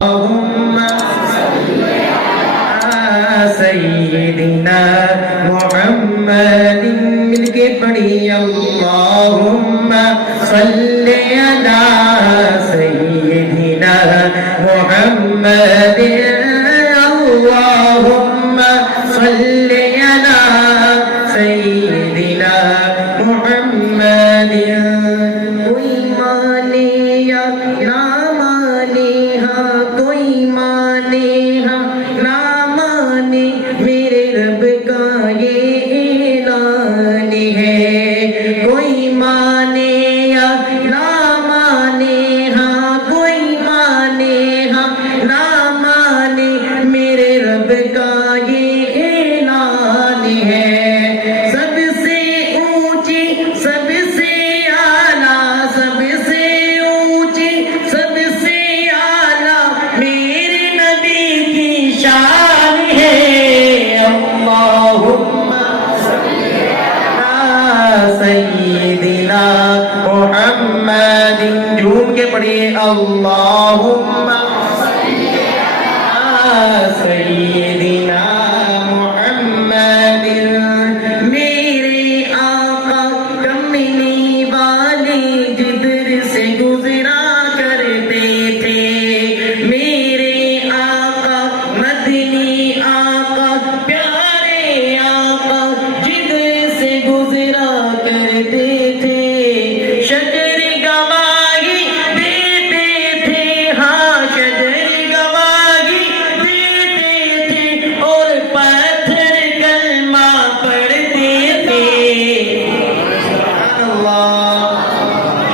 اللهم صل على سيدنا محمد مل کے پڑھی اللهم صل على سيدنا محمد اللهم صل على سيدنا محمد کوئی مانے یا نہ مانے ہاں کوئی مانے ہاں نہ مانے میرے رب کا یہ اعلان ہے کوئی مانے یا نہ مانے ہاں کوئی مانے ہاں نہ مانے میرے رب کا یہ اعلان ہے سب سے اونچی سب سے اعلیٰ سب سے اونچی سب سے اعلیٰ میرے نبی کی شان ہے اللہم صل علی سیدنا محمد جھوم کے پڑھیے اللہم صل علی سیدنا محمد میرے آقا کملی والے جدھر سے گزرا کرتے تھے میرے آقا مدنی آقا پیارے آقا جدھر سے گزرا کرتے تھے شجر گواہی دیتے تھے ہاں شجر گواہی دیتے تھے اور پتھر کلمہ پڑھتے تھے سبحان اللہ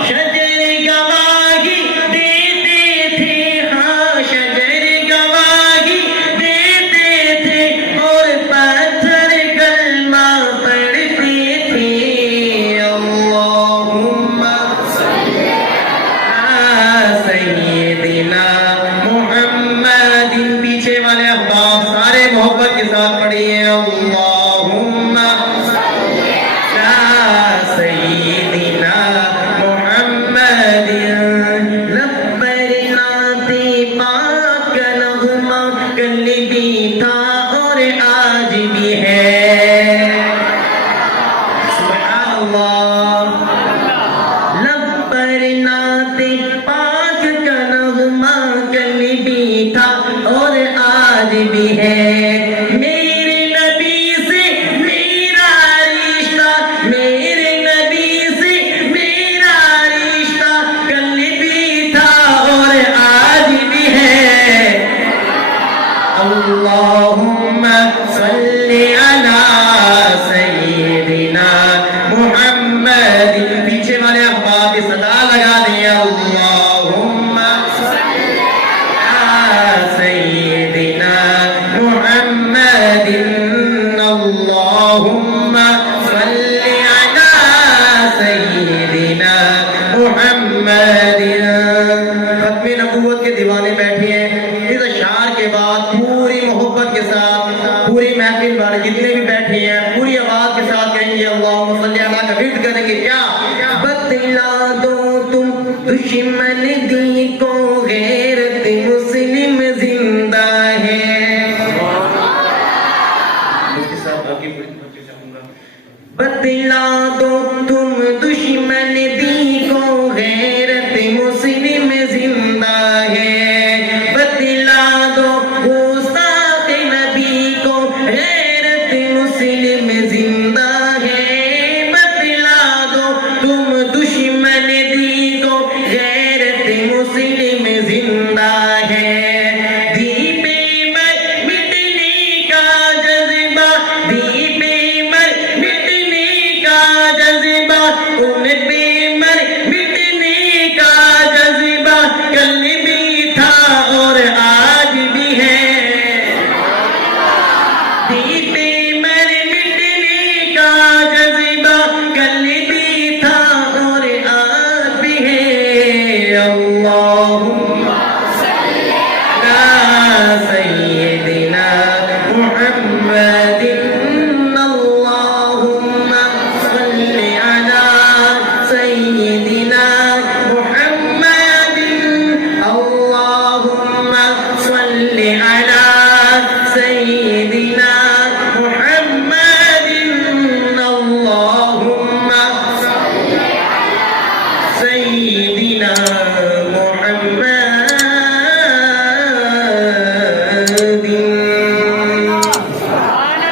شجر گواہی دیتے تھے ہاں شجر گواہی دیتے تھے اور پتھر کلمہ پڑھتے تھے اللہم صل علی سیدنا محمد پیچھے والے احباب سارے محبت کے ساتھ پڑھیے اللہم صل علی سیدنا محمد لبر نعت پاک کا نغمہ کل بھی تھا اور آج بھی ہے سبحان اللہ لبر نعت پاک کا نغمہ کل بھی تھا اور آج بھی ہے میرے نبی سے میرا رشتہ میرے نبی سے میرا رشتہ کل بھی تھا اور آج بھی ہے اللہم صل علی سیدنا محمد پیچھے والے احباب کی صدا لگا دیا اللہم صل علی سیدنا محمد اللہم صل علی سیدنا محمد ختم نبوت کے دیوانے بیٹھے ہیں اس اشعار کے بعد پوری محبت کے ساتھ پوری محفل والے جتنے بھی بیٹھے ہیں پوری آواز کے ساتھ کہیں گے اللہم صلی علی کا ورد کریں گے کیا بتلا دو تم دشمن دی کو غیرت مسلم زندہ ہے بتلا دو تم دشمن دی کو غیرت مسلم زندہ ہے اللہ